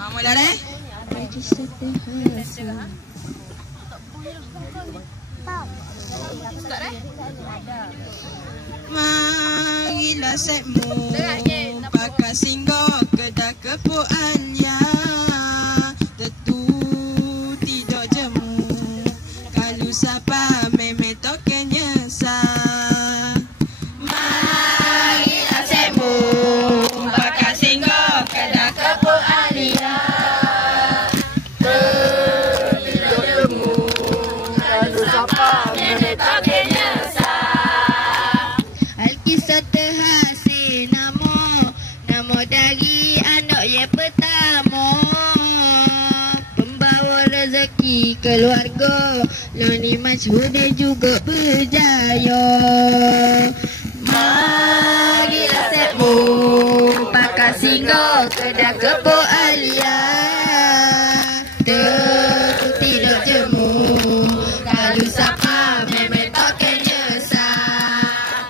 Mula dah. Marilah setmu pakai singgah kedai kepuannya. Tentu tidak jemu kalau siapa memang tak kenyesal. Marilah setmu pakai singgah kedai kepuannya. Tidak jemu kalau siapa memang tak kenyesal. Alkisah terhasil nama dari anak yang pertama, pembawa rezeki keluarga, Loni masyhur dan juga berjaya. Marilah setmu pakai singgah kedai kebun Alia. Tidak jemu kalau siapa memang tak kenyesal.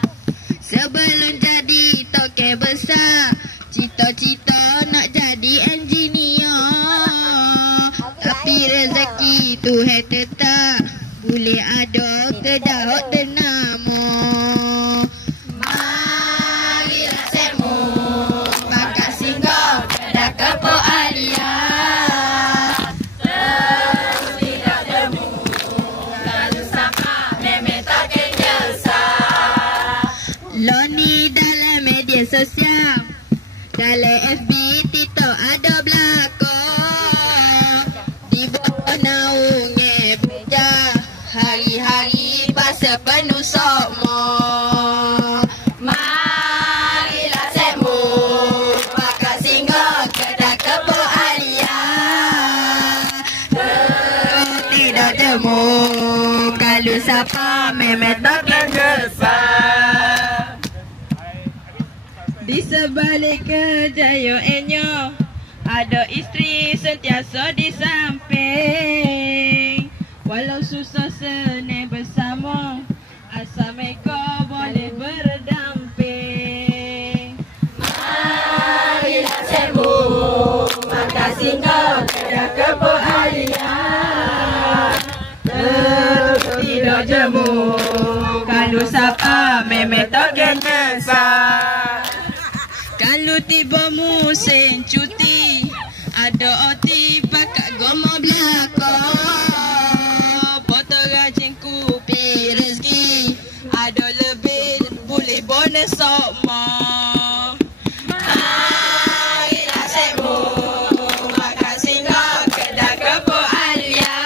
Sebelum jadi toke besar, cita-cita nak jadi engineer. Tapi rezeki Tuhan tetap boleh ada kedai hok ternama. Marilah setmu pakai singgah kedai kebun Alia. Tidak jemu kalau siapa memang tak kenyesal. Loni dalam media sosial, dalam FB, TikTok ada belakang. Di bawah naungan beja, hari-hari pasal penuh sokmo. Marilah setmu pakai singgah kedai kebun Alia. Tidak jemu kalau siapa memang tak kenyesal. Di sebalik kejayaannya ada isteri sentiasa di samping. Walau susah senang bersama, asal mereka boleh berdamping. Marilah setmu pakai singgah kedai kebun Alia. Tidak jemu kalau siapa memang tak kenyesal. Kalau tiba musim cuti, ada OT pakai goma belakang. Botol rajin kupi rezeki, ada lebih boleh bonus sokma. Marilah setmu pakai singgah kedai kebun Alia.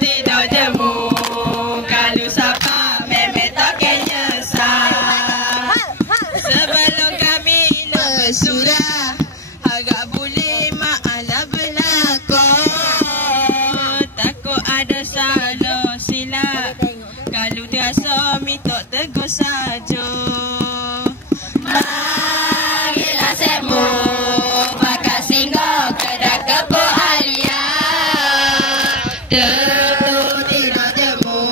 Tidak jemu kalau siapa memang tak kenyesal. Sebelum kami nak surah, agak boleh maaflah belakang. Takut ada salah silap, kalau terasa minta tegur saja. Marilah setmu pakai singgah kedai kebun Alia. Tidak jemu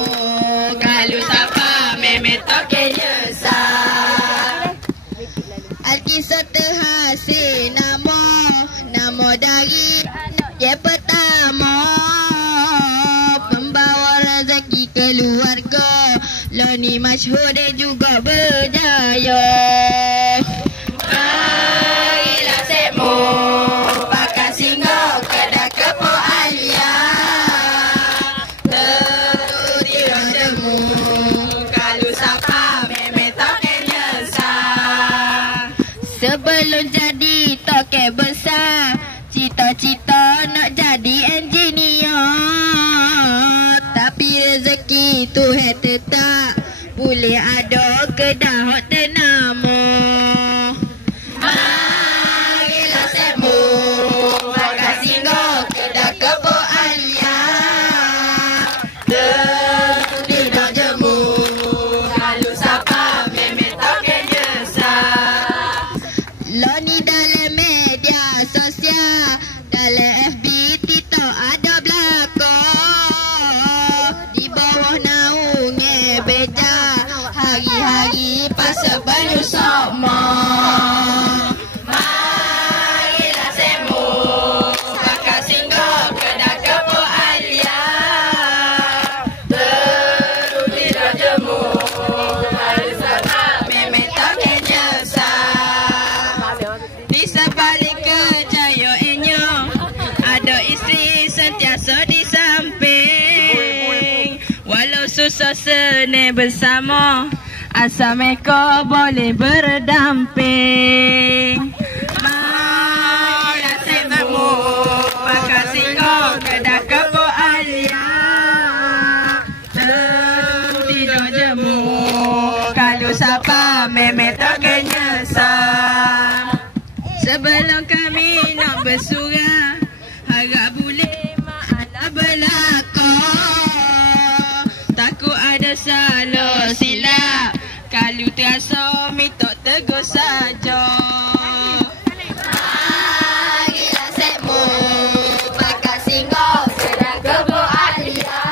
kalau siapa memang tak kenyesal. Alkisah terhasil nama dari yang pertama, pembawa rezeki keluarga, Loni masyhur dan juga berjaya. Marilah setmu pakai singgah kedai kebun Alia. Tidak jemu kalau siapa memang tak kenyesal. Sebelum jadi toke besar, cita-cita nak jadi engineer. Tapi rezeki Tuhan tetap boleh ada kedai hok ternama. Marilah setmu pakai singgah kedai kebun Alia. Tidak jemu kalau siapa memang tak kenyesal. Loni dalam media sosial, dalam FB, TikTok ada belakang. Di bawah naungan beja, hari-hari pasal banyu sokma. Di sebalik kejayaannya ada isteri sentiasa di samping. Walau susah senang bersama, asal mereka boleh berdamping. Marilah semu pakai singkong kedah kebo alia. Tidak jemu kalau siapa memang tak kenyesal. Sebelum kami nak bersurah, harap boleh maaflah belakang. Takut ada salah silap, kalau terasa minta tegur saja. Marilah semu pakai singkong kedah kebo alia.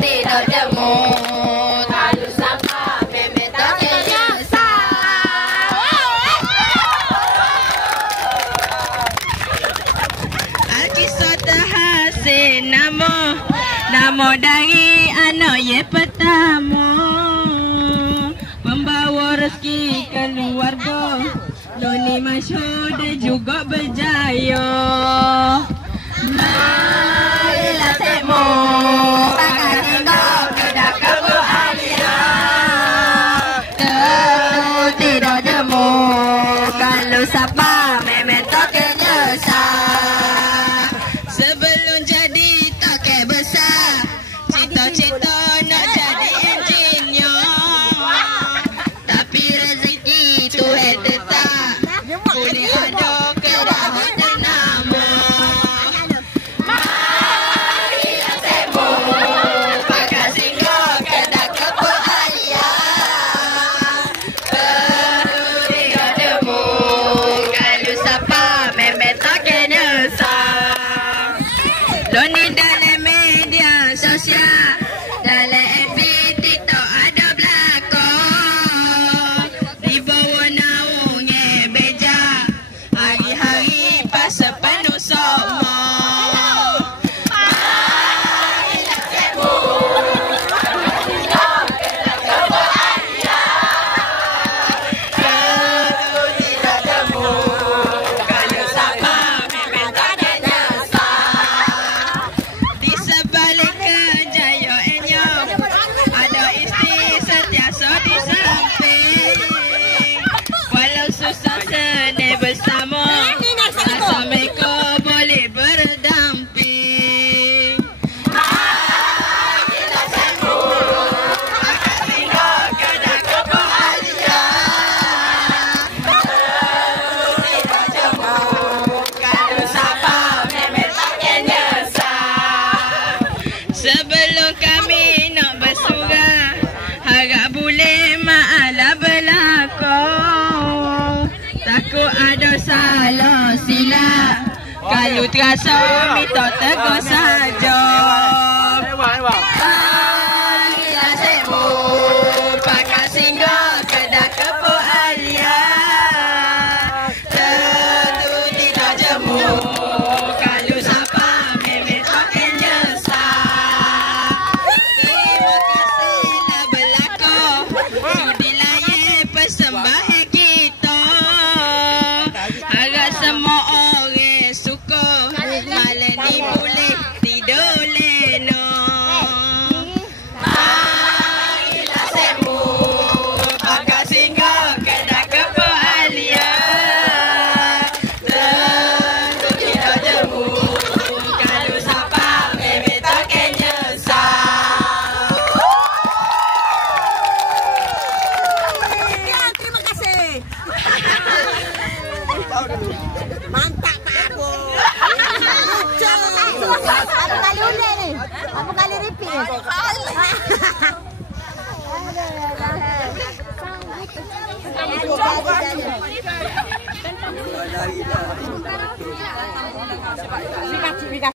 Tidak jemu kalau siapa memang tak kenyesal. Alkisah terhasil nama dari anak ye pertama, membawa rezeki keluarga. Loni masyhur dan juga berjaya. Marilah semu pakai singkong kedah kebo alia. Tidak jemu kalau siapa memang tak kenyesal. Sebelum jadi toke besar, cita-cita nak jadi engineer. Tapi rezeki Tuhan tetap boleh ada kedah ternama. Marilah semu pakai singkong kedah kebo alia. Tidak jemu kalau siapa memang tak kenyesal. Loni dalam media sosial, dalam FB, TikTok ada belakang. Di bawah naungnya beja, hari-hari pasal penuh semua. Marilah semu pakai singkong kedah kebo alia. Tidak jemu kalau siapa memang tak kenyesal. Di sebalik kejayaannya ada isteri sentiasa di samping. Walau susah senang bersama, asal mereka boleh berdamping. Marilah semu pakai singkong kedah kebo alia. Tidak jemu kalau siapa memang tak kenyesal. Sebelum kami nak bersurah, harap boleh maaflah belakang. Takut ada salah silap, kalau terasa minta tegur saja. Marilah semu pakai singkong kedah kebo alia. Tentu tidak jemu kalau siapa memang tak kenyesal. Terima kasihlah belakang sudi layan persembahan kita. Harap semua orang suka, malam ni boleh tidur lena. Marilah semu pakai singkong kedah kebo alia. Tentu tidak jemu kalau siapa memang tak kenyesal. Terima kasih. Mantap Pak Abu. Lucu. Apa kali ulang ni? Apa kali repeat? Terima kasih.